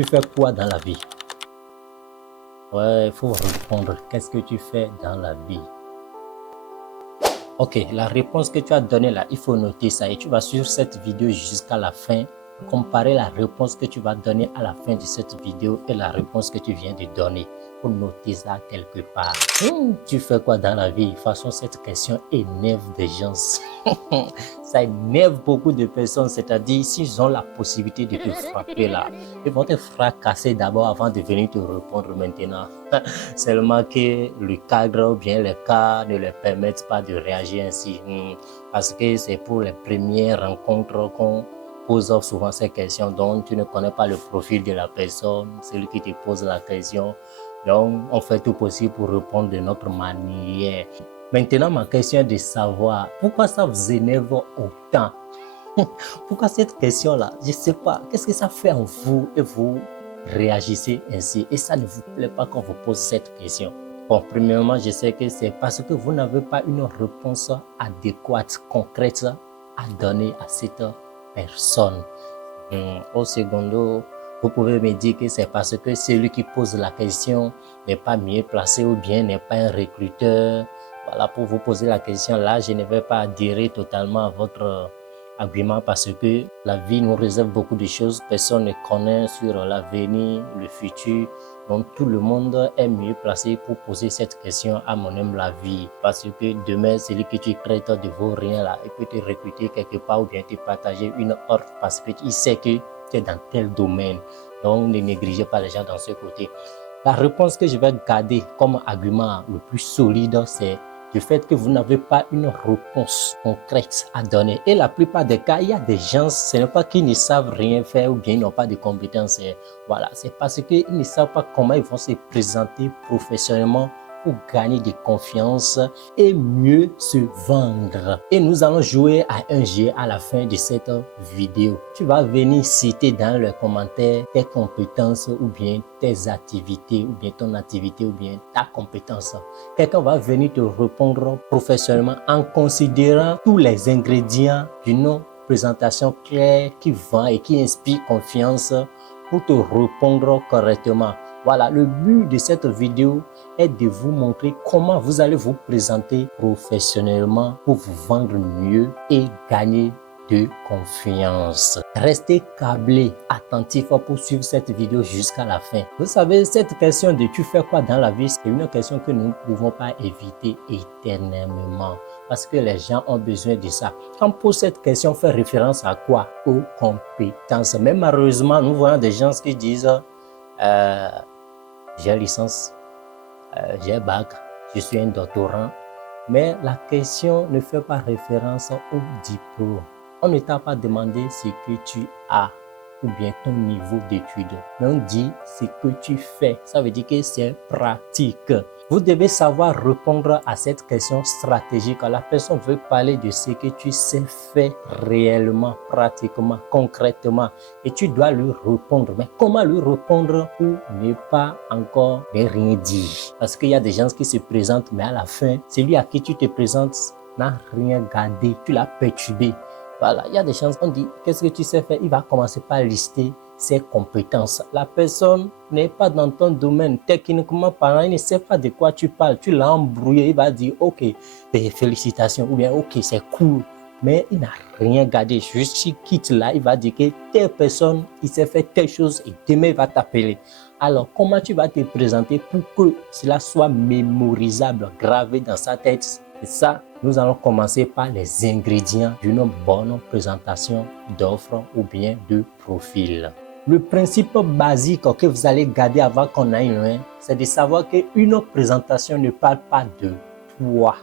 Tu fais quoi dans la vie? Ouais, il faut répondre. Qu'est-ce que tu fais dans la vie? Ok, la réponse que tu as donnée là, il faut noter ça et tu vas suivre cette vidéo jusqu'à la fin. Comparer la réponse que tu vas donner à la fin de cette vidéo et la réponse que tu viens de donner. Pour noter ça quelque part. Tu fais quoi dans la vie? De toute façon, cette question énerve des gens. Ça énerve beaucoup de personnes. C'est-à-dire, s'ils ont la possibilité de te frapper là, ils vont te fracasser d'abord avant de venir te répondre maintenant. Seulement que le cadre ou bien les cas ne leur permettent pas de réagir ainsi. Parce que c'est pour les premières rencontres qu'on pose souvent ces questions, donc tu ne connais pas le profil de la personne, celui qui te pose la question. Donc, on fait tout possible pour répondre de notre manière. Maintenant, ma question est de savoir pourquoi ça vous énerve autant. Pourquoi cette question-là? Je ne sais pas. Qu'est-ce que ça fait en vous et vous réagissez ainsi? Et ça ne vous plaît pas qu'on vous pose cette question? Bon, premièrement, je sais que c'est parce que vous n'avez pas une réponse adéquate, concrète à donner à cette personne. Au secondo, vous pouvez me dire que c'est parce que celui qui pose la question n'est pas mieux placé ou bien n'est pas un recruteur. Voilà, pour vous poser la question là, je ne vais pas adhérer totalement à votre argument parce que la vie nous réserve beaucoup de choses. Personne ne connaît sur l'avenir, le futur. Donc tout le monde est mieux placé pour poser cette question à mon humble avis. Parce que demain, celui que tu traites de vos rien là, il peut te recruter quelque part ou bien te partager une offre parce qu'il sait que tu es dans tel domaine. Donc ne négligez pas les gens dans ce côté. La réponse que je vais garder comme argument le plus solide, c'est du fait que vous n'avez pas une réponse concrète à donner. Et la plupart des cas, il y a des gens, ce n'est pas qu'ils ne savent rien faire ou bien ils n'ont pas de compétences. Voilà, c'est parce qu'ils ne savent pas comment ils vont se présenter professionnellement pour gagner de confiance et mieux se vendre. Et nous allons jouer à un jeu à la fin de cette vidéo. Tu vas venir citer dans les commentaires tes compétences ou bien tes activités ou bien ton activité ou bien ta compétence. Quelqu'un va venir te répondre professionnellement en considérant tous les ingrédients d'une présentation claire qui vend et qui inspire confiance pour te répondre correctement. Voilà, le but de cette vidéo est de vous montrer comment vous allez vous présenter professionnellement pour vous vendre mieux et gagner de confiance. Restez câblés, attentifs pour suivre cette vidéo jusqu'à la fin. Vous savez, cette question de tu fais quoi dans la vie, c'est une question que nous ne pouvons pas éviter éternellement parce que les gens ont besoin de ça. Quand on pose cette question, on fait référence à quoi? Aux compétences. Mais malheureusement, nous voyons des gens qui disent j'ai licence, j'ai bac, je suis un doctorant. Mais la question ne fait pas référence au diplôme. On ne t'a pas demandé ce que tu as ou bien ton niveau d'études. Mais on dit ce que tu fais. Ça veut dire que c'est pratique. Vous devez savoir répondre à cette question stratégique. La personne veut parler de ce que tu sais faire réellement, pratiquement, concrètement. Et tu dois lui répondre. Mais comment lui répondre pour ne pas encore ne rien dire? Parce qu'il y a des gens qui se présentent, mais à la fin, celui à qui tu te présentes n'a rien gardé. Tu l'as perturbé. Voilà, il y a des chances, on dit, qu'est-ce que tu sais faire? Il va commencer par lister ses compétences. La personne n'est pas dans ton domaine. Techniquement parlant, il ne sait pas de quoi tu parles. Tu l'as embrouillé, il va dire, ok, félicitations, ou bien, ok, c'est cool. Mais il n'a rien gardé. Juste, il quitte là, il va dire que telle personne, il sait faire telle chose et demain, il va t'appeler. Alors, comment tu vas te présenter pour que cela soit mémorisable, gravé dans sa tête? Et ça, nous allons commencer par les ingrédients d'une bonne présentation d'offre ou bien de profil. Le principe basique que vous allez garder avant qu'on aille loin, c'est de savoir qu'une présentation ne parle pas de toi.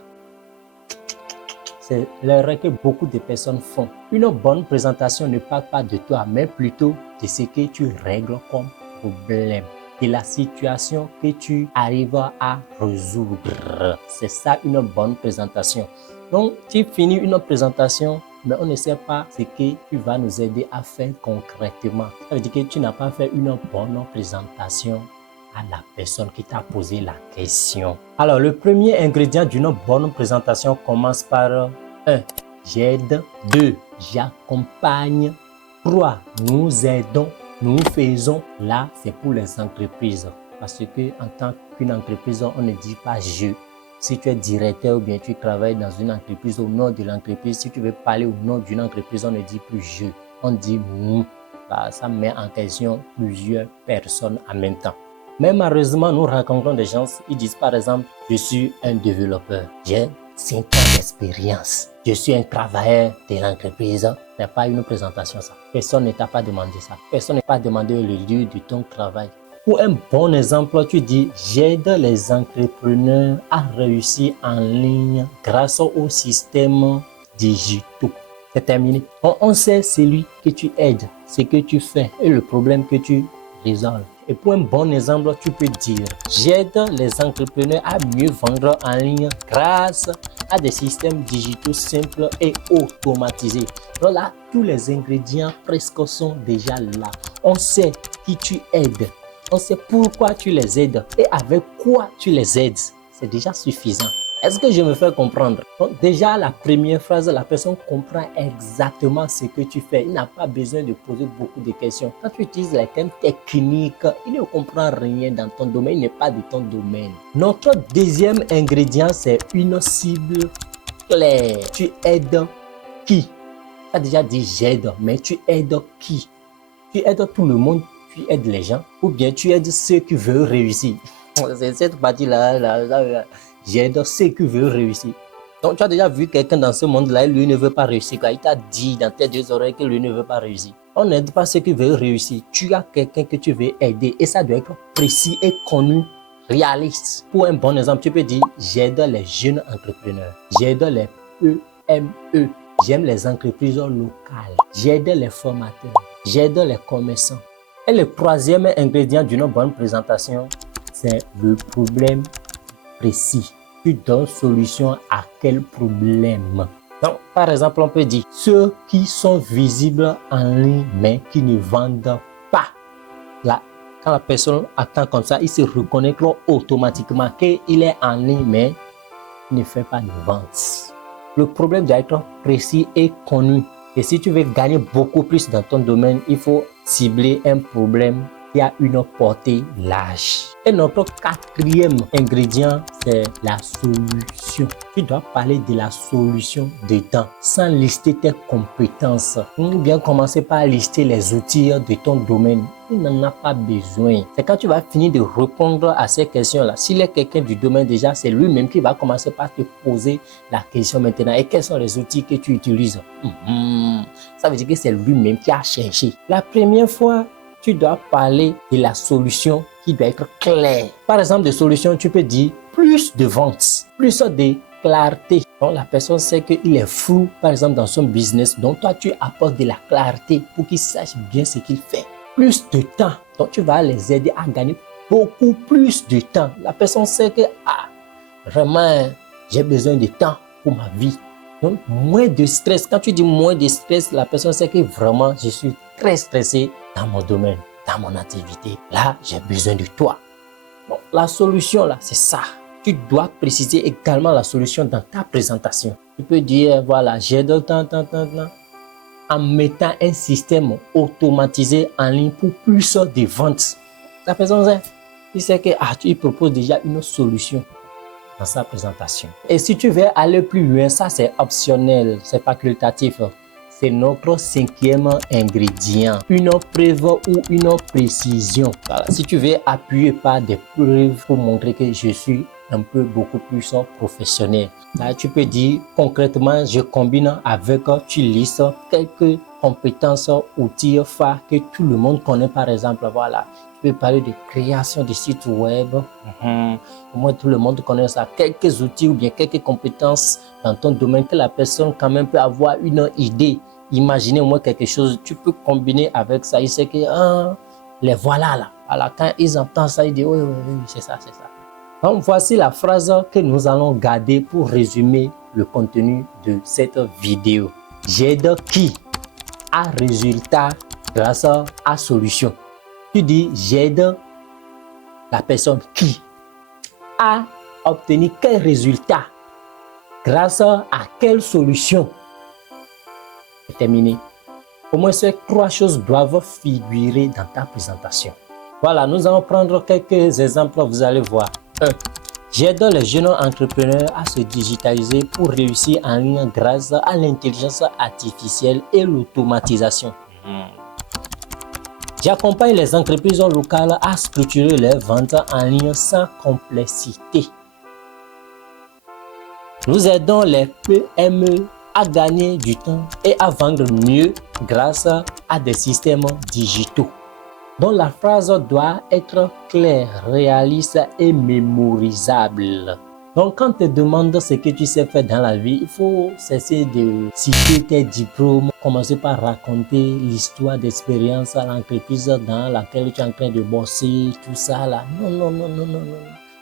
C'est l'erreur que beaucoup de personnes font. Une bonne présentation ne parle pas de toi, mais plutôt de ce que tu règles comme problème, de la situation que tu arrives à résoudre. C'est ça une bonne présentation. Donc, tu finis une présentation, mais on ne sait pas ce que tu vas nous aider à faire concrètement. Ça veut dire que tu n'as pas fait une bonne présentation à la personne qui t'a posé la question. Alors, le premier ingrédient d'une bonne présentation commence par 1. J'aide. 2. J'accompagne. 3. Nous aidons. nous faisons là, c'est pour les entreprises. Parce que en tant qu'une entreprise, on ne dit pas je. Si tu es directeur ou bien tu travailles dans une entreprise, au nom de l'entreprise, si tu veux parler au nom d'une entreprise, on ne dit plus je, on dit nous. Bah, ça met en question plusieurs personnes en même temps. Mais malheureusement, nous rencontrons des gens, ils disent par exemple, je suis un développeur, j'ai 5 ans d'expérience, je suis un travailleur de l'entreprise. Ce n'est pas une présentation ça. Personne ne t'a pas demandé ça. Personne n'a pas demandé le lieu de ton travail. Pour un bon exemple, tu dis, j'aide les entrepreneurs à réussir en ligne grâce aux systèmes digitaux. C'est terminé. On sait celui que tu aides, ce que tu fais et le problème que tu résolves. Et pour un bon exemple, tu peux dire, j'aide les entrepreneurs à mieux vendre en ligne grâce à des systèmes digitaux simples et automatisés. Donc là, tous les ingrédients presque sont déjà là. On sait qui tu aides. On sait pourquoi tu les aides et avec quoi tu les aides. C'est déjà suffisant. Est-ce que je me fais comprendre? Donc déjà, la première phrase, la personne comprend exactement ce que tu fais. Il n'a pas besoin de poser beaucoup de questions. Quand tu utilises les termes techniques, il ne comprend rien dans ton domaine, il n'est pas de ton domaine. Notre deuxième ingrédient, c'est une cible claire. Tu aides qui? Tu as déjà dit j'aide, mais tu aides qui? Tu aides tout le monde, tu aides les gens, ou bien tu aides ceux qui veulent réussir. C'est cette partie-là. J'aide ceux qui veulent réussir. Donc, tu as déjà vu quelqu'un dans ce monde-là, lui ne veut pas réussir. Il t'a dit dans tes deux oreilles que lui ne veut pas réussir. On n'aide pas ceux qui veulent réussir. Tu as quelqu'un que tu veux aider et ça doit être précis et connu, réaliste. Pour un bon exemple, tu peux dire, j'aide les jeunes entrepreneurs. J'aide les PME. J'aime les entreprises locales. J'aide les formateurs. J'aide les commerçants. Et le troisième ingrédient d'une bonne présentation, c'est le problème précis. Tu donnes solution à quel problème? Donc, par exemple, on peut dire ceux qui sont visibles en ligne mais qui ne vendent pas. Là, quand la personne attend comme ça, il se reconnaît automatiquement qu'il est en ligne mais il ne fait pas de vente. Le problème doit être précis et connu. Et si tu veux gagner beaucoup plus dans ton domaine, il faut cibler un problème qui a une portée large. Et notre quatrième ingrédient, c'est la solution. Tu dois parler de la solution dedans, sans lister tes compétences. Ou bien commencer par lister les outils de ton domaine. Il n'en a pas besoin. C'est quand tu vas finir de répondre à ces questions-là. S'il est quelqu'un du domaine déjà, c'est lui-même qui va commencer par te poser la question maintenant. Et quels sont les outils que tu utilises? Ça veut dire que c'est lui-même qui a cherché. La première fois, tu dois parler de la solution qui doit être claire. Par exemple, de solution, tu peux dire plus de ventes, plus de clarté. Donc, la personne sait qu'il est flou, par exemple, dans son business. Donc, toi, tu apportes de la clarté pour qu'il sache bien ce qu'il fait. Plus de temps. Donc, tu vas les aider à gagner beaucoup plus de temps. La personne sait que, vraiment, j'ai besoin de temps pour ma vie. Donc, moins de stress. Quand tu dis moins de stress, la personne sait que vraiment, je suis très stressé dans mon domaine, dans mon activité. Là, j'ai besoin de toi. Bon, la solution, là, c'est ça. Tu dois préciser également la solution dans ta présentation. Tu peux dire, voilà, j'aide en mettant un système automatisé en ligne pour plus de ventes. La personne sait, il sait que tu proposes déjà une solution dans sa présentation. Et si tu veux aller plus loin, ça c'est optionnel, c'est facultatif. C'est notre cinquième ingrédient, une preuve ou une précision. Voilà. Si tu veux appuyer par des preuves pour montrer que je suis un peu beaucoup plus professionnel. Là, tu peux dire concrètement, je combine avec, tu listes quelques compétences, outils phares que tout le monde connaît par exemple. Voilà. Tu peux parler de création de sites web. Au moins, tout le monde connaît ça. Quelques outils ou bien quelques compétences dans ton domaine que la personne quand même peut avoir une idée. Imaginez au moins quelque chose, tu peux combiner avec ça. Il sait que, les voilà là. Alors, quand ils entendent ça, ils disent, oui, c'est ça, c'est ça. Donc, voici la phrase que nous allons garder pour résumer le contenu de cette vidéo. J'aide qui à résultat grâce à solution. Tu dis, j'aide la personne qui a obtenu quel résultat grâce à quelle solution. C'est terminé. Au moins ces 3 choses doivent figurer dans ta présentation. Voilà, nous allons prendre quelques exemples, vous allez voir. 1. J'aide les jeunes entrepreneurs à se digitaliser pour réussir en ligne grâce à l'intelligence artificielle et l'automatisation. J'accompagne les entreprises locales à structurer leurs ventes en ligne sans complexité. Nous aidons les PME à gagner du temps et à vendre mieux grâce à des systèmes digitaux. Donc la phrase doit être claire, réaliste et mémorisable. Donc quand on te demande ce que tu sais faire dans la vie, il faut cesser de citer tes diplômes, commencer par raconter l'histoire d'expérience à l'entreprise dans laquelle tu es en train de bosser, tout ça là. Non.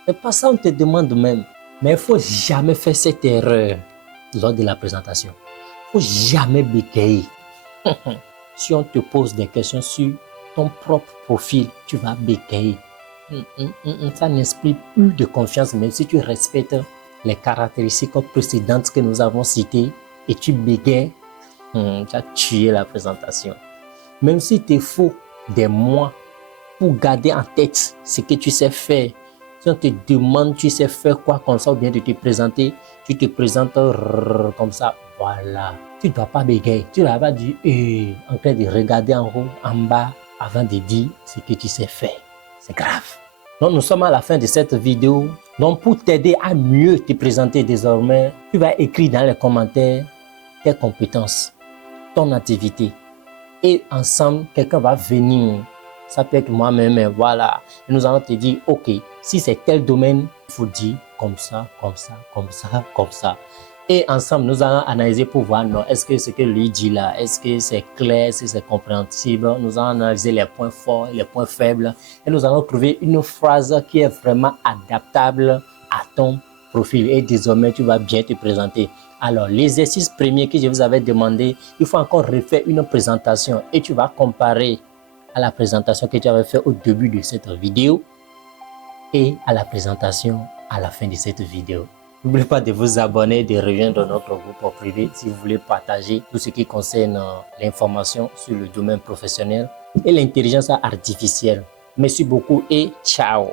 C'est pas ça on te demande même. Mais il ne faut jamais faire cette erreur lors de la présentation. Il ne faut jamais bégayer. Si on te pose des questions sur ton propre profil, tu vas bégayer. Ça n'inspire plus de confiance, même si tu respectes les caractéristiques précédentes que nous avons citées et tu bégayes, tu as tué la présentation. Même si tu faut des mois pour garder en tête ce que tu sais faire, si on te demande tu sais faire quoi comme ça ou bien de te présenter, tu te présentes comme ça, voilà. Tu ne dois pas bégayer, tu ne dois pas dire en train de regarder en haut, en bas, avant de dire ce que tu sais faire. C'est grave. Donc nous sommes à la fin de cette vidéo. Donc pour t'aider à mieux te présenter désormais, tu vas écrire dans les commentaires tes compétences, ton activité. Et ensemble, quelqu'un va venir. Ça peut être moi-même, voilà. Et nous allons te dire, ok, si c'est tel domaine, il faut dire comme ça. Et ensemble, nous allons analyser pour voir, non, est-ce que ce que lui dit là, est-ce que c'est clair, est-ce que c'est compréhensible. Nous allons analyser les points forts, les points faibles. Et nous allons trouver une phrase qui est vraiment adaptable à ton profil. Et désormais, tu vas bien te présenter. Alors, l'exercice premier que je vous avais demandé, il faut encore refaire une présentation. Et tu vas comparer à la présentation que tu avais fait au début de cette vidéo et à la présentation à la fin de cette vidéo. N'oubliez pas de vous abonner, de rejoindre notre groupe privé si vous voulez partager tout ce qui concerne l'information sur le domaine professionnel et l'intelligence artificielle. Merci beaucoup et ciao!